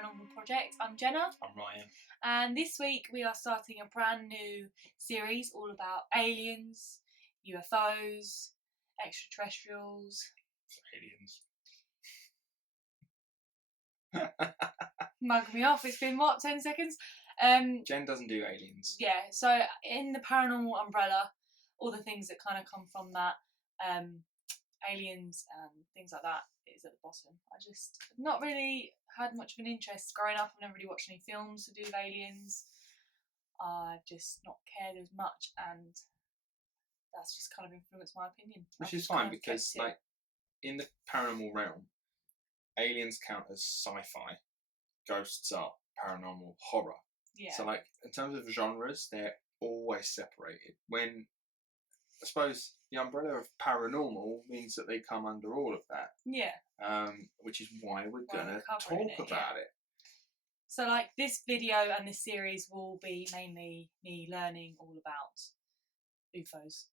Paranormal Project. I'm Jenna. I'm Ryan. And this week we are starting a brand new series all about aliens, UFOs, extraterrestrials. Aliens. Mug me off, it's been what, 10 seconds? Jen doesn't do aliens. Yeah, so in the paranormal umbrella, all the things that kind of come from that, aliens and things like that is at the bottom. I just not really had much of an interest growing up. I've never really watched any films to do with aliens. I've just not cared as much, and that's just kind of influenced my opinion. Which is fine because, like, in the paranormal realm, aliens count as sci-fi, ghosts are paranormal horror. Yeah. So, like, in terms of genres, they're always separated. When I suppose the umbrella of paranormal means that they come under all of that. Yeah. Which is why we're gonna talk about it. So, like, this video and this series will be mainly me learning all about UFOs.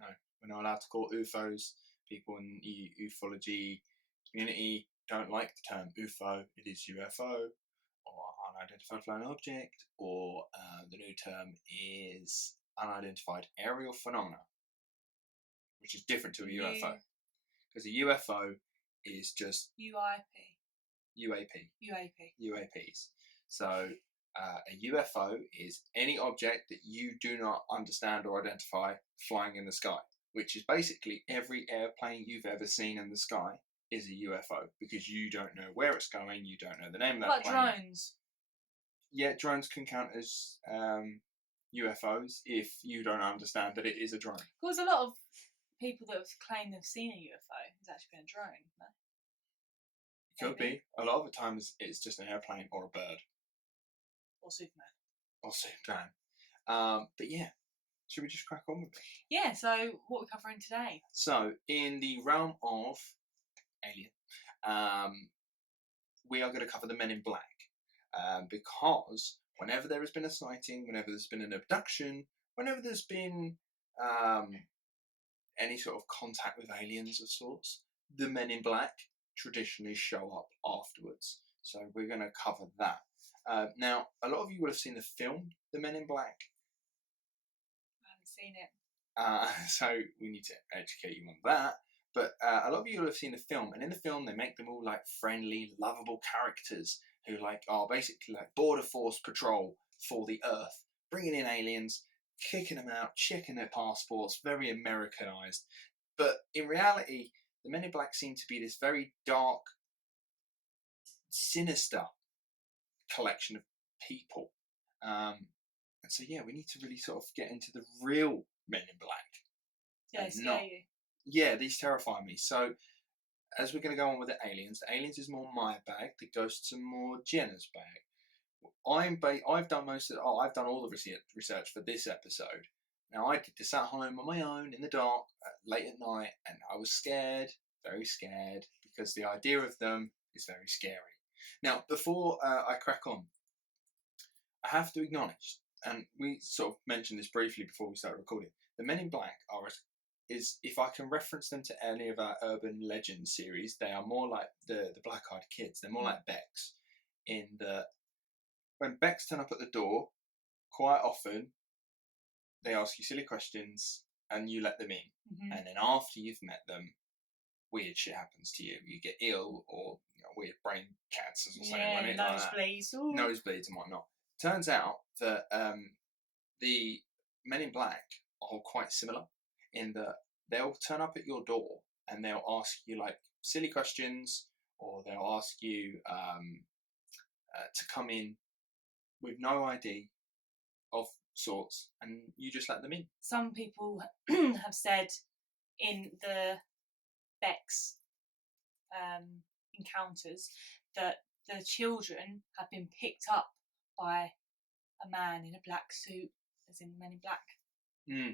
No, we're not allowed to call UFOs. People in the ufology community don't like the term UFO. It is UFO, or unidentified flying object, or the new term is unidentified aerial phenomena, which is different to a UFO. Because a UFO is just UAPs. So a UFO is any object that you do not understand or identify flying in the sky, which is basically every airplane you've ever seen in the sky is a UFO, because you don't know where it's going, you don't know the name of that plane. What drones? Yeah, drones can count as UFOs if you don't understand that it is a drone. Because a lot of people that have claimed they've seen a UFO has actually been a drone, no? Could be. A lot of the times it's just an airplane or a bird. Or Superman. But yeah, should we just crack on with it? Yeah, so what we're covering today? So, in the realm of Alien, we are going to cover the Men in Black. Because whenever there has been a sighting, whenever there's been an abduction, whenever there's been any sort of contact with aliens of sorts, the Men in Black traditionally show up afterwards. So we're going to cover that. Now, a lot of you would have seen the film, The Men in Black. I haven't seen it. So we need to educate you on that. But a lot of you will have seen the film, and in the film they make them all like friendly, lovable characters who like are basically like border force patrol for the Earth, bringing in aliens, kicking them out, checking their passports, very Americanized. But in reality, the Men in Black seem to be this very dark, sinister collection of people. And so, yeah, we need to really sort of get into the real Men in Black. Yeah, scare you. Yeah, these terrify me. So, as we're going to go on with the aliens is more my bag. The ghosts are more Jenna's bag. I've done all the research for this episode. Now, I did this at home on my own in the dark, late at night, and I was scared, very scared, because the idea of them is very scary. Now, before I crack on, I have to acknowledge, and we sort of mentioned this briefly before we started recording, the Men in Black is, if I can reference them to any of our urban legend series, they are more like the Black-Eyed Kids. They're more like Bex, in that when Bex turn up at the door, quite often they ask you silly questions and you let them in. Mm-hmm. And then after you've met them, weird shit happens to you. You get ill, or weird brain cancers or something. Nosebleeds. Nosebleeds and whatnot. Turns out that the Men in Black are quite similar in that they'll turn up at your door and they'll ask you like silly questions, or they'll ask you to come in with no ID of sorts, and you just let them in. Some people have said in the Bex encounters that the children have been picked up by a man in a black suit, as in Men in Black.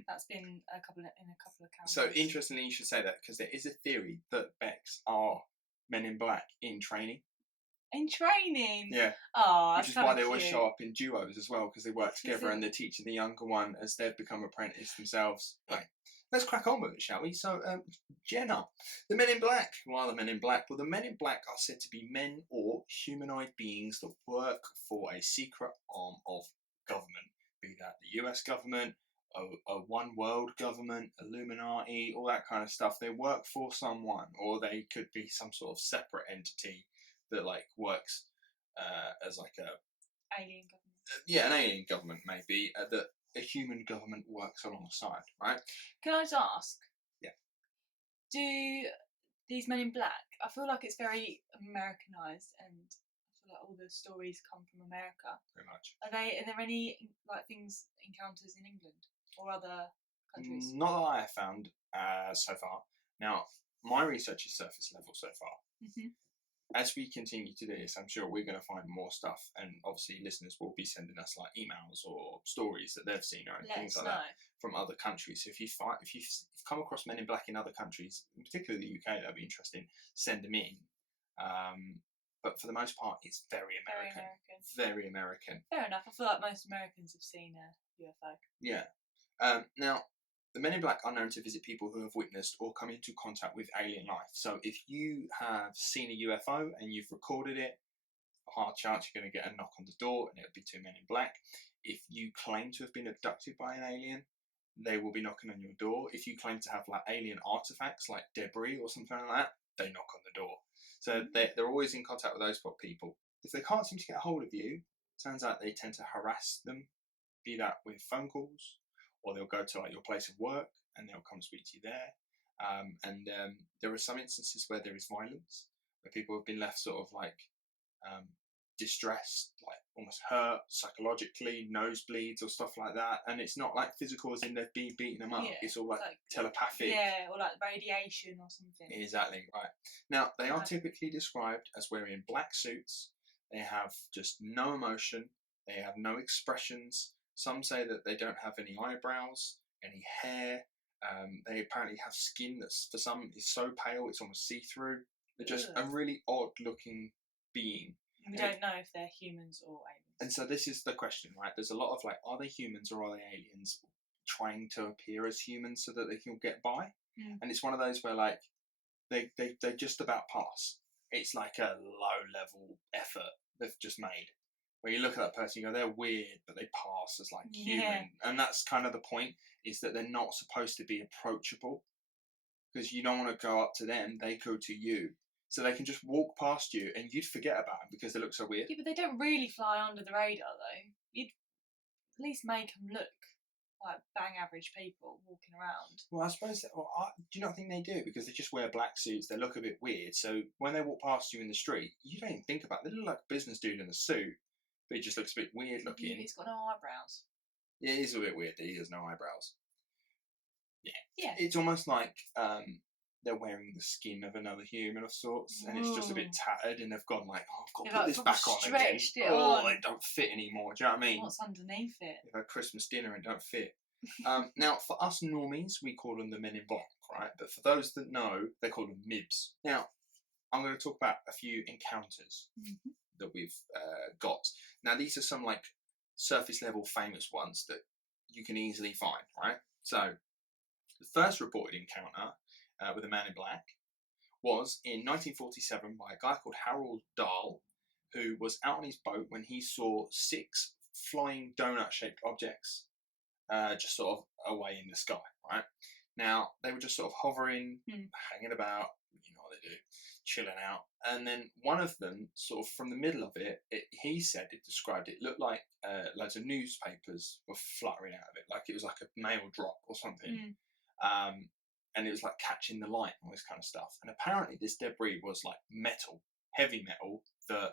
That's been a couple of accounts. So interestingly, you should say that, because there is a theory that Bex are Men in Black in training. In training? Yeah. Oh, which is why they always show up in duos as well, because they work together and they're teaching the younger one as they've become apprenticed themselves. Like, let's crack on with it, shall we? So, Jenna, the Men in Black. Why are the Men in Black? Well, the Men in Black are said to be men or humanoid beings that work for a secret arm of government, be that the US government, a one world government, Illuminati, all that kind of stuff. They work for someone, or they could be some sort of separate entity that like works as like a Alien government. an alien government maybe that a human government works alongside, right? Can I just ask? Yeah. Do these Men in Black? I feel like it's very Americanized, and I feel like all the stories come from America. Very much. Are there any like things encounters in England or other countries? Not that I have found so far. Now, my research is surface level so far. Mm-hmm. As we continue to do this, I'm sure we're going to find more stuff, and obviously listeners will be sending us like emails or stories that they've seen or things like that from other countries. So if you've come across Men in Black in other countries, particularly the UK, that'd be interesting. Send them in. But for the most part, it's very American. Very American. Fair enough. I feel like most Americans have seen a UFO. Yeah. Now, the Men in Black are known to visit people who have witnessed or come into contact with alien life. So if you have seen a UFO and you've recorded it, a hard chance you're going to get a knock on the door and it'll be two Men in Black. If you claim to have been abducted by an alien, they will be knocking on your door. If you claim to have like alien artifacts like debris or something like that, they knock on the door. So they're always in contact with those people. If they can't seem to get a hold of you, turns out they tend to harass them, be that with phone calls, or they'll go to like your place of work and they'll come speak to you there. And there are some instances where there is violence, where people have been left sort of like distressed, like almost hurt psychologically, nosebleeds or stuff like that. And it's not like physical as in they've been beating them up. It's all like telepathic. Yeah, or like radiation or something. Exactly, right. Now, they are typically described as wearing black suits. They have just no emotion. They have no expressions. Some say that they don't have any eyebrows, any hair. They apparently have skin that's, for some, is so pale it's almost see-through. They're just a really odd-looking being. We don't know if they're humans or aliens. And so this is the question, right? There's a lot of like, are they humans or are they aliens trying to appear as humans so that they can get by? And it's one of those where like, they just about pass. It's like a low-level effort they've just made. Where you look at that person, you go, they're weird, but they pass as like human. And that's kind of the point, is that they're not supposed to be approachable. Because you don't want to go up to them, they go to you. So they can just walk past you and you'd forget about them because they look so weird. Yeah, but they don't really fly under the radar though. You'd at least make them look like bang average people walking around. Well, I suppose, do you not think they do? Because they just wear black suits, they look a bit weird. So when they walk past you in the street, you don't even think about it. They look like a business dude in a suit. But he just looks a bit weird looking. He's got no eyebrows. Yeah, it is a bit weird that he has no eyebrows. Yeah. It's almost like they're wearing the skin of another human of sorts, and it's just a bit tattered, and they've gone like, oh, I've got to put this back on again. They don't fit anymore. Do you know what I mean? What's underneath it? They've had Christmas dinner and don't fit. Now, for us normies, we call them the Men in Black, right? But for those that know, they call them MIBs. Now, I'm going to talk about a few encounters that we've got. Now, these are some like surface level famous ones that you can easily find, right? So, the first reported encounter with a Man in Black was in 1947 by a guy called Harold Dahl, who was out on his boat when he saw 6 flying donut-shaped objects just sort of away in the sky, right? Now, they were just sort of hovering, hanging about, you know what they do, chilling out. And then one of them, sort of from the middle of it, he described it, looked like loads of newspapers were fluttering out of it, like it was like a mail drop or something. And it was like catching the light and all this kind of stuff. And apparently this debris was like metal, heavy metal, that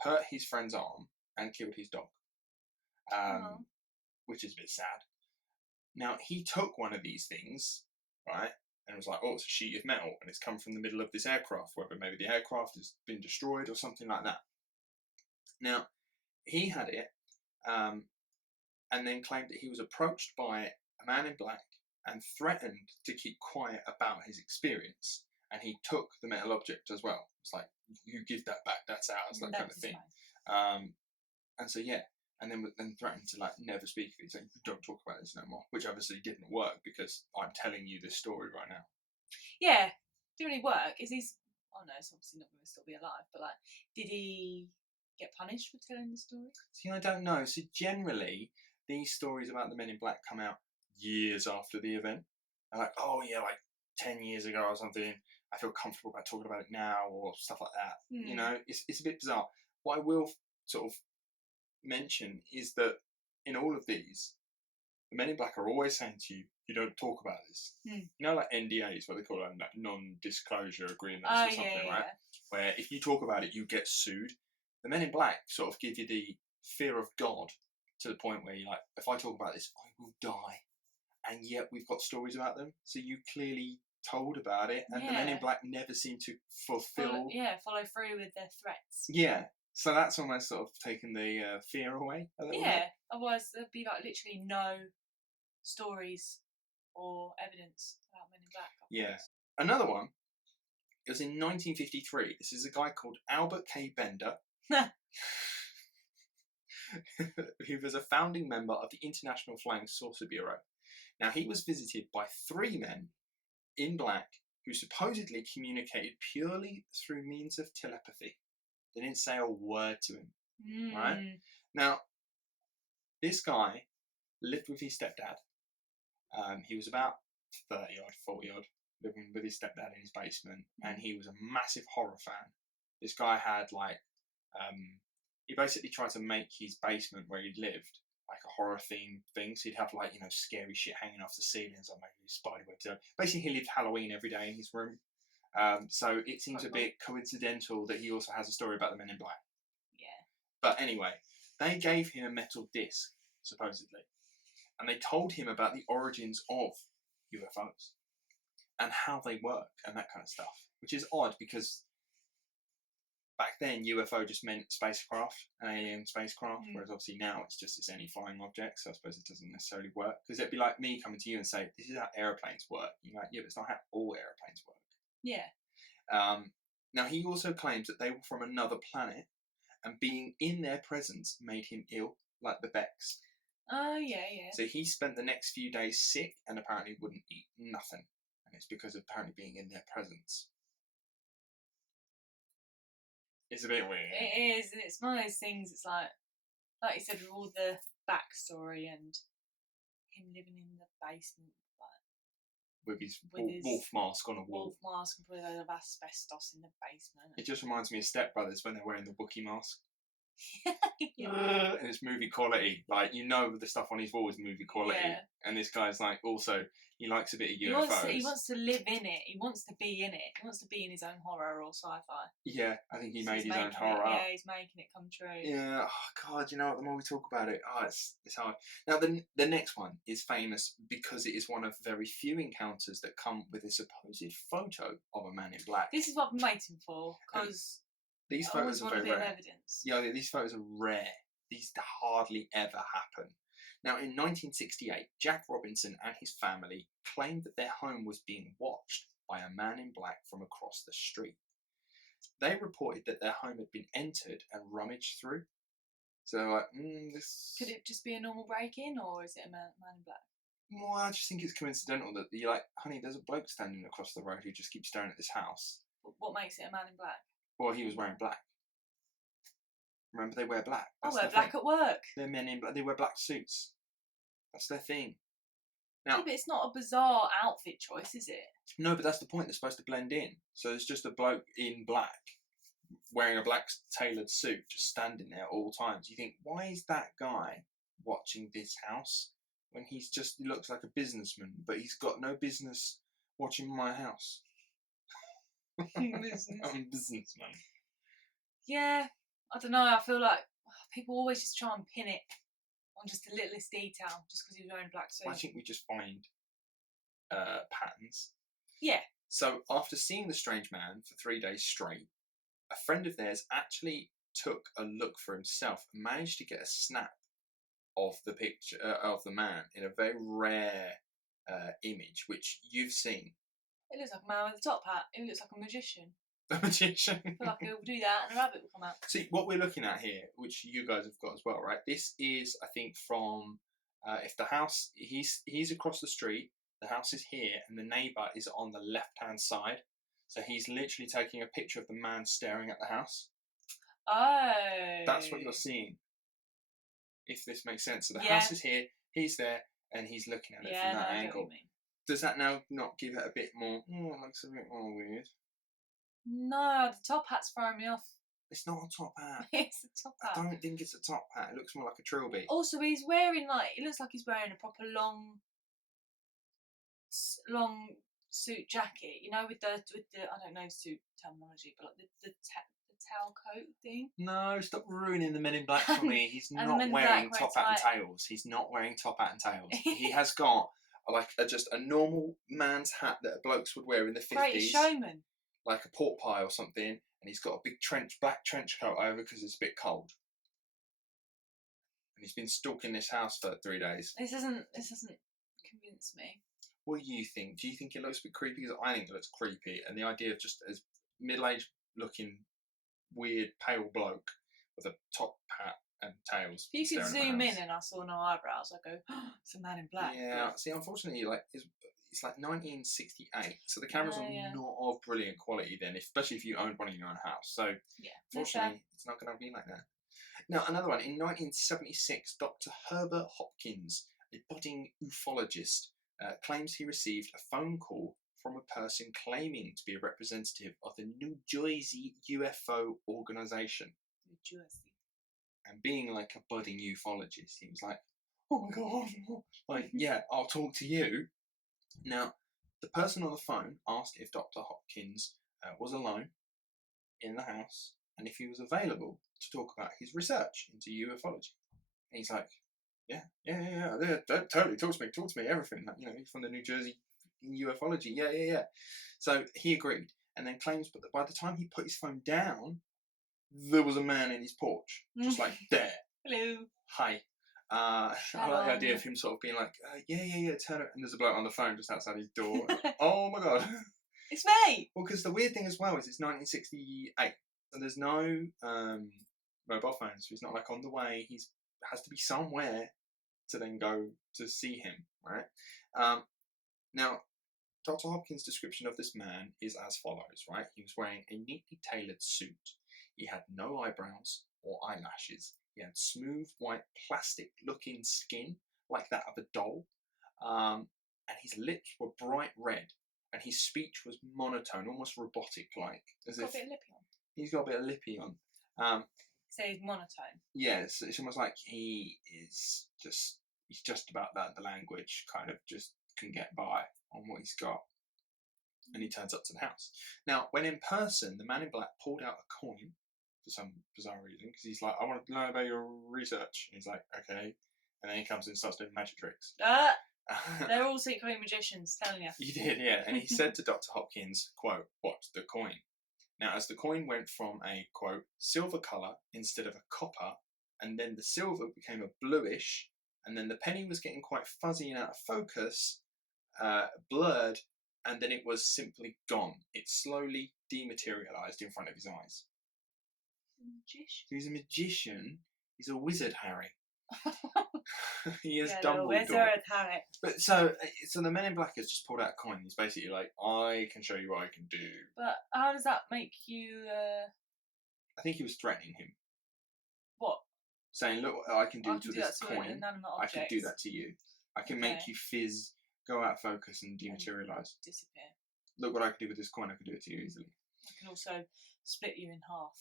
hurt his friend's arm and killed his dog. Which is a bit sad. Now, he took one of these things, right, and was like, oh, it's a sheet of metal, and it's come from the middle of this aircraft, whether maybe the aircraft has been destroyed or something like that. Now, he had it, and then claimed that he was approached by a man in black and threatened to keep quiet about his experience, and he took the metal object as well. It's like, you give that back, that's ours, that kind of thing. And so, yeah, and then threatened to like never speak of it, saying don't talk about this no more, which obviously didn't work because I'm telling you this story right now. Yeah, didn't really work. Is he's? Oh no, it's obviously not going to still be alive. But like, did he get punished for telling the story? See, I don't know. So generally, these stories about the Men in Black come out years after the event. They're like, oh yeah, like 10 years ago or something. I feel comfortable about talking about it now, or stuff like that. You know, it's a bit bizarre. What I will sort of mention is that in all of these, the Men in Black are always saying to you, you don't talk about this. You know, like NDAs, what they call them, like non-disclosure agreements or something, right? Where if you talk about it, you get sued. The Men in Black sort of give you the fear of God to the point where you're like, if I talk about this, I will die. And yet we've got stories about them. So you clearly told about it, and the Men in Black never seem to fulfill. Follow through with their threats. Yeah. So that's almost sort of taken the fear away a little bit. Otherwise there'd be like literally no stories or evidence about Men in Black. Yeah. Another one. It was in 1953. This is a guy called Albert K. Bender, who was a founding member of the International Flying Saucer Bureau. Now, he was visited by 3 men in black who supposedly communicated purely through means of telepathy. They didn't say a word to him, right? Now, this guy lived with his stepdad. He was about 30-odd, 40-odd, living with his stepdad in his basement, and he was a massive horror fan. This guy had, like, he basically tried to make his basement where he lived like a horror themed thing. So he'd have like, you know, scary shit hanging off the ceilings or maybe spider webs. So basically he lived Halloween every day in his room. So it seems a bit coincidental that he also has a story about the Men in Black. Yeah. But anyway, they gave him a metal disc, supposedly. And they told him about the origins of UFOs and how they work and that kind of stuff. Which is odd because back then, UFO just meant spacecraft, an alien spacecraft, whereas obviously now it's just any flying object, so I suppose it doesn't necessarily work. Because it'd be like me coming to you and say, this is how aeroplanes work. You're like, yeah, but it's not how all aeroplanes work. Yeah. Now, he also claims that they were from another planet, and being in their presence made him ill, like the Becks. Oh, yeah. So he spent the next few days sick and apparently wouldn't eat nothing. And it's because of apparently being in their presence. It's a bit weird. It is. It's one of those things. It's like you said, with all the backstory and him living in the basement, like with his wolf mask on a wall. Wolf mask and probably a load of asbestos in the basement. It just reminds me of Step Brothers when they're wearing the Wookiee mask. Yeah. And it's movie quality. Like, you know, the stuff on his wall is movie quality. Yeah. And this guy's like, also, he likes a bit of UFOs. He wants to live in it. He wants to be in it. He wants to be in his own horror or sci-fi. Yeah, I think he made his own horror. Yeah, he's making it come true. Yeah, oh God, you know what, the more we talk about it, it's hard. Now, the next one is famous because it is one of very few encounters that come with a supposed photo of a man in black. This is what I'm waiting for, because these photos are very rare. Evidence. Yeah, these photos are rare. These hardly ever happen. Now, in 1968, Jack Robinson and his family claimed that their home was being watched by a man in black from across the street. They reported that their home had been entered and rummaged through. So, like, this... Could it just be a normal break-in, or is it a man in black? Well, I just think it's coincidental that you're like, honey, there's a bloke standing across the road who just keeps staring at this house. What makes it a man in black? Well, he was wearing black. Remember, they wear black. I wear black at work. They're men in black. They wear black suits. That's their thing. Now, yeah, but it's not a bizarre outfit choice, is it? No, but that's the point. They're supposed to blend in. So it's just a bloke in black, wearing a black tailored suit, just standing there at all times. You think, why is that guy watching this house when he looks like a businessman, but he's got no business watching my house? I'm a businessman. Yeah, I don't know. I feel like people always just try and pin it on just the littlest detail, just because he was wearing a black suit. I think we just find patterns. Yeah. So after seeing the strange man for 3 days straight, a friend of theirs actually took a look for himself and managed to get a snap of the picture of the man in a very rare image, which you've seen. It looks like a man with a top hat. It looks like a magician. A magician. I feel like he'll do that and a rabbit will come out. See, what we're looking at here, which you guys have got as well, right? This is, I think, from if the house, he's across the street, the house is here, and the neighbour is on the left-hand side. So he's literally taking a picture of the man staring at the house. Oh. That's what you're seeing. If this makes sense. So the Yeah. house is here, he's there, and he's looking at it Yeah, from that no, I get what angle. you mean. Does that now not give it a bit more? Oh, it looks a bit more weird. No, the top hat's throwing me off. It's not a top hat. It's a top hat. I don't think it's a top hat. It looks more like a trilby. Also, he's wearing it looks like he's wearing a proper long suit jacket. You know, with the I don't know suit terminology, but like the towel coat thing. No, stop ruining the Men in Black for me. He's And not Men in wearing Black, top where hat it's and tails. He's not wearing top hat and tails. He has got just a normal man's hat that blokes would wear in the 50s. Greatest Showman. Like a pork pie or something, and he's got a big black trench coat over because it's a bit cold. And he's been stalking this house for 3 days. This doesn't convince me. What do you think? Do you think it looks a bit creepy? Because I think it looks creepy, and the idea of just as middle-aged looking, weird, pale bloke with a top hat and tails. If you could staring at zoom my in house. and I saw no eyebrows, I'd go, oh, it's a man in black. Yeah, see, unfortunately, it's like 1968, so the cameras are not of brilliant quality then, especially if you owned one in your own house. So, yeah, fortunately, it's not going to be like that. Now, another one. In 1976, Dr. Herbert Hopkins, a budding ufologist, claims he received a phone call from a person claiming to be a representative of the New Jersey UFO organization. New Jersey. And being like a budding ufologist, he was like, oh my God, like, yeah, I'll talk to you. Now, the person on the phone asked if Dr. Hopkins was alone in the house and if he was available to talk about his research into ufology. And he's like, yeah, totally, talk to me, everything. Like, he's from the New Jersey ufology, yeah. So he agreed, and then claims, but by the time he put his phone down, there was a man in his porch, just like there. Hello. Hi. I like the idea of him sort of being like, yeah, turn it, and there's a bloke on the phone just outside his door. Oh my God. It's me. Well, because the weird thing as well is it's 1968, and there's no mobile phones, so he's not like on the way. He has to be somewhere to then go to see him, right? Now, Dr. Hopkins' description of this man is as follows, right? He was wearing a neatly tailored suit. He had no eyebrows or eyelashes. He had smooth, white, plastic-looking skin, like that of a doll. And his lips were bright red. And his speech was monotone, almost robotic-like. He's got a bit of lippy on. He's got a bit of lippy on. So he's monotone. Yes, it's almost like he's just about that. The language kind of just can get by on what he's got. And he turns up to the house. Now, when in person, the man in black pulled out a coin for some bizarre reason, because he's like, I want to learn about your research. And he's like, okay. And then he comes in and starts doing magic tricks. They're all secret magicians, telling you. He did, yeah. And he said to Dr. Hopkins, quote, watch the coin. Now, as the coin went from a, quote, silver colour instead of a copper, and then the silver became a bluish, and then the penny was getting quite fuzzy and out of focus, blurred, and then it was simply gone. It slowly dematerialised in front of his eyes. Magician. He's a magician. He's a wizard, Harry. He is yeah, Dumbledore. Wizard, Harry. But so the Men in Black has just pulled out a coin. He's basically like, I can show you what I can do. But how does that make you? I think he was threatening him. What? Saying, look what I can do to do this that to coin. I can do that to you. I can make you fizz, go out of focus, and dematerialise. Disappear. Look what I can do with this coin. I can do it to you easily. I can also split you in half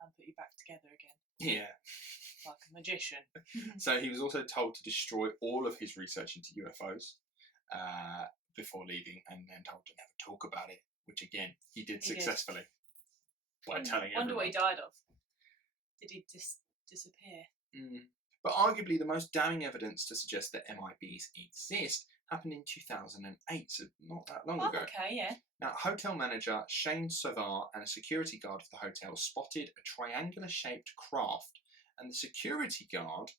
and put you back together again. Yeah. Like a magician. So he was also told to destroy all of his research into UFOs before leaving, and then told to never talk about it, which again, he did successfully by telling everyone. I wonder what he died of. Did he disappear? But arguably the most damning evidence to suggest that MIBs exist happened in 2008, so not that long ago. Okay, yeah. Now, hotel manager Shane Savar and a security guard of the hotel spotted a triangular-shaped craft, and the security guard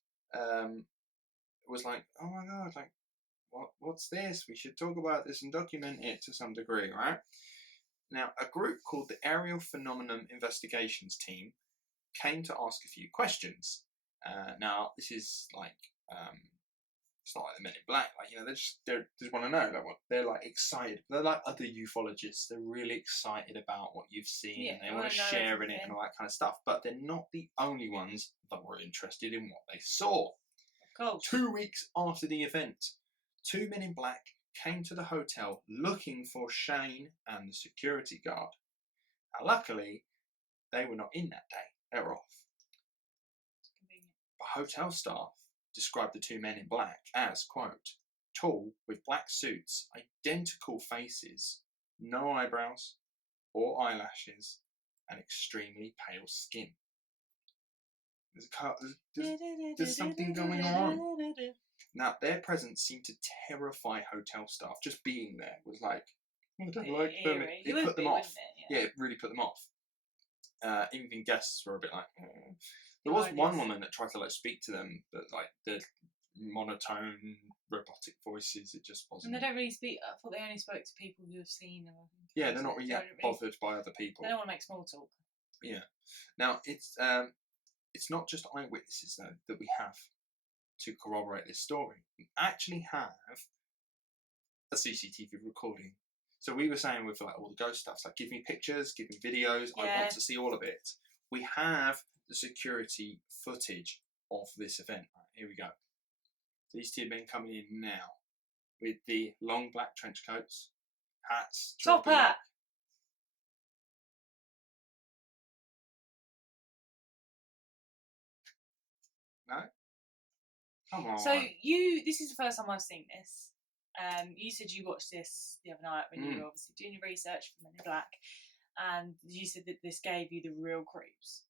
was like, oh my God, like, what's this? We should talk about this and document it to some degree, right? Now, a group called the Aerial Phenomenon Investigations Team came to ask a few questions. Now, this is like, it's not like the Men in Black. Like, you know, they just want to know. Like, what they're like excited. They're like other ufologists. They're really excited about what you've seen, and they want to share in it and all that kind of stuff. But they're not the only ones that were interested in what they saw. Of course. 2 weeks after the event, 2 Men in Black came to the hotel looking for Shane and the security guard. Now, luckily, they were not in that day. They were off. Convenient. The hotel staff described the 2 Men in Black as, quote, tall with black suits, identical faces, no eyebrows or eyelashes, and extremely pale skin. There's something going on. Now, their presence seemed to terrify hotel staff. Just being there was like, I don't like them. It put them off. Yeah, it really put them off. Even guests were a bit like, There was one woman that tried to like speak to them, but like the monotone, robotic voices, it just wasn't. And they don't really speak. I thought they only spoke to people who have seen them. Yeah, they're not really bothered by other people. They don't want to make small talk. Yeah. Now it's not just eyewitnesses though that we have to corroborate this story. We actually have a CCTV recording. So we were saying with like all the ghost stuff, it's like give me pictures, give me videos. Yeah. I want to see all of it. We have the security footage of this event. Right, here we go. These 2 men coming in now with the long black trench coats, hats, top hat. No? Come on. So this is the first time I've seen this. You said you watched this the other night when you were obviously doing your research for Men in Black, and you said that this gave you the real creeps.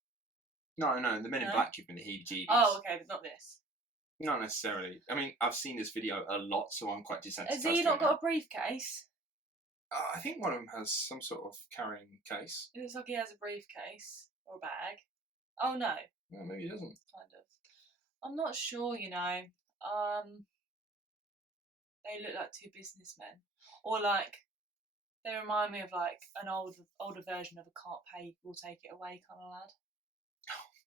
No, the Men in Black give me the heebie-jeebies. Oh, okay, but not this. Not necessarily. I mean, I've seen this video a lot, so I'm quite desensitized. Has he not got a briefcase? I think one of them has some sort of carrying case. It looks like he has a briefcase or a bag. Oh no. No, maybe he doesn't. Kind of. I'm not sure, you know. They look like 2 businessmen, or like they remind me of like an older version of a can't pay, we'll take it away kind of lad.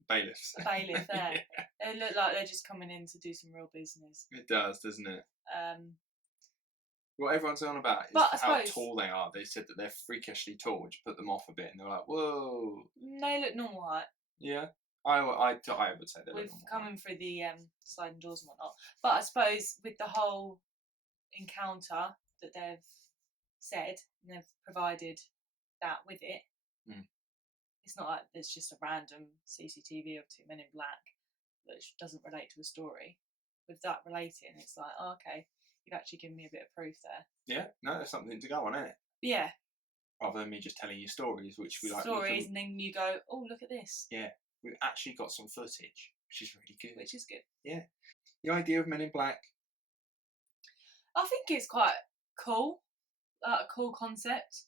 Bailiffs. A bailiff there. Yeah. They look like they're just coming in to do some real business. It does, doesn't it? What everyone's on about is how tall they are. They said that they're freakishly tall, which put them off a bit, and they're like, whoa. They look normal height. Yeah. I would say they look normal coming through the sliding doors and whatnot. But I suppose with the whole encounter that they've said, and they've provided that with it, it's not like there's just a random CCTV of 2 Men in Black that doesn't relate to a story. With that relating, it's like, oh, okay, you've actually given me a bit of proof there. Yeah, no, there's something to go on, isn't it? Yeah. Rather than me just telling you stories, which we like. Stories, and then you go, oh, look at this. Yeah, we've actually got some footage, which is really good. Which is good. Yeah. The idea of Men in Black. I think it's quite cool, a cool concept.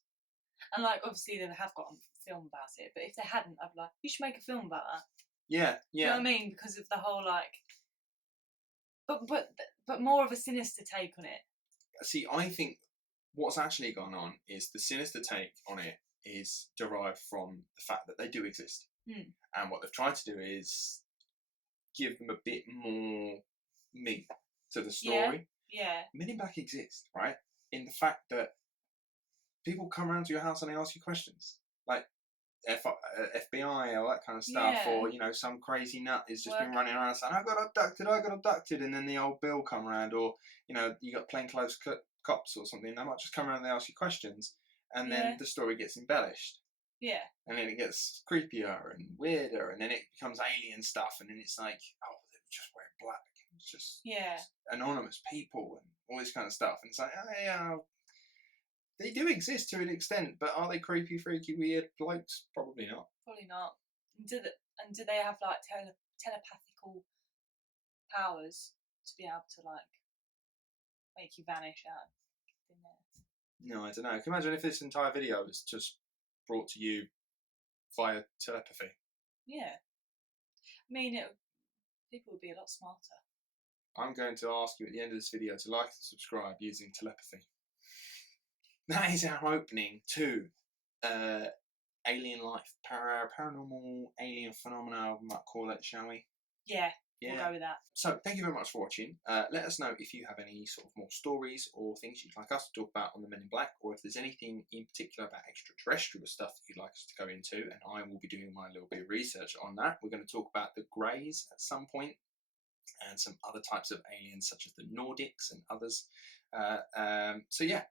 And like, obviously they have got a film about it, but if they hadn't, I'd be like, you should make a film about that. Yeah. You know what I mean? Because of the whole like, but more of a sinister take on it. See, I think what's actually gone on is the sinister take on it is derived from the fact that they do exist, and what they've tried to do is give them a bit more meat to the story. Yeah. Men in Black exist, right? In the fact that people come around to your house and they ask you questions, like FBI or that kind of stuff, or you know, some crazy nut has just been running around saying, I got abducted, and then the old Bill come around, or you know, you got plainclothes cops or something. They might just come around and they ask you questions, and then the story gets embellished. Yeah. And then it gets creepier and weirder, and then it becomes alien stuff, and then it's like, oh, they were just wearing black. It's just anonymous people and all this kind of stuff. And it's like, oh, yeah, they do exist to an extent, but are they creepy, freaky, weird blokes? Probably not. Probably not. And do they have like telepathical powers to be able to like make you vanish out of thin air? No, I don't know. Can you imagine if this entire video was just brought to you via telepathy? Yeah. I mean, people would be a lot smarter. I'm going to ask you at the end of this video to like and subscribe using telepathy. That is our opening to alien life, paranormal alien phenomena, we might call it, shall we? Yeah, Yeah. we'll go with that. So thank you very much for watching. Let us know if you have any sort of more stories or things you'd like us to talk about on the Men in Black, or if there's anything in particular about extraterrestrial stuff that you'd like us to go into, and I will be doing my little bit of research on that. We're going to talk about the Greys at some point, and some other types of aliens such as the Nordics and others. So yeah.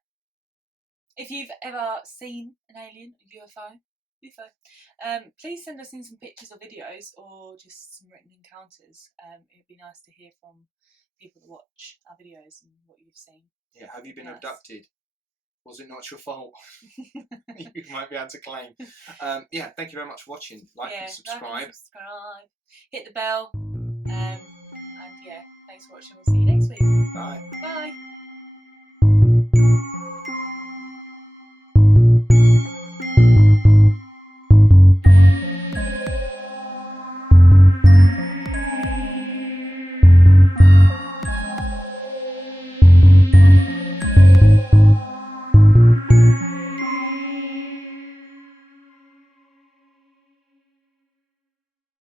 If you've ever seen an alien, a UFO, please send us in some pictures or videos, or just some written encounters. It'd be nice to hear from people that watch our videos and what you've seen. Yeah, have you been abducted? Was it not your fault? You might be able to claim. Yeah, thank you very much for watching. Like and subscribe. Hit the bell. And yeah, thanks for watching. We'll see you next week. Bye. Bye.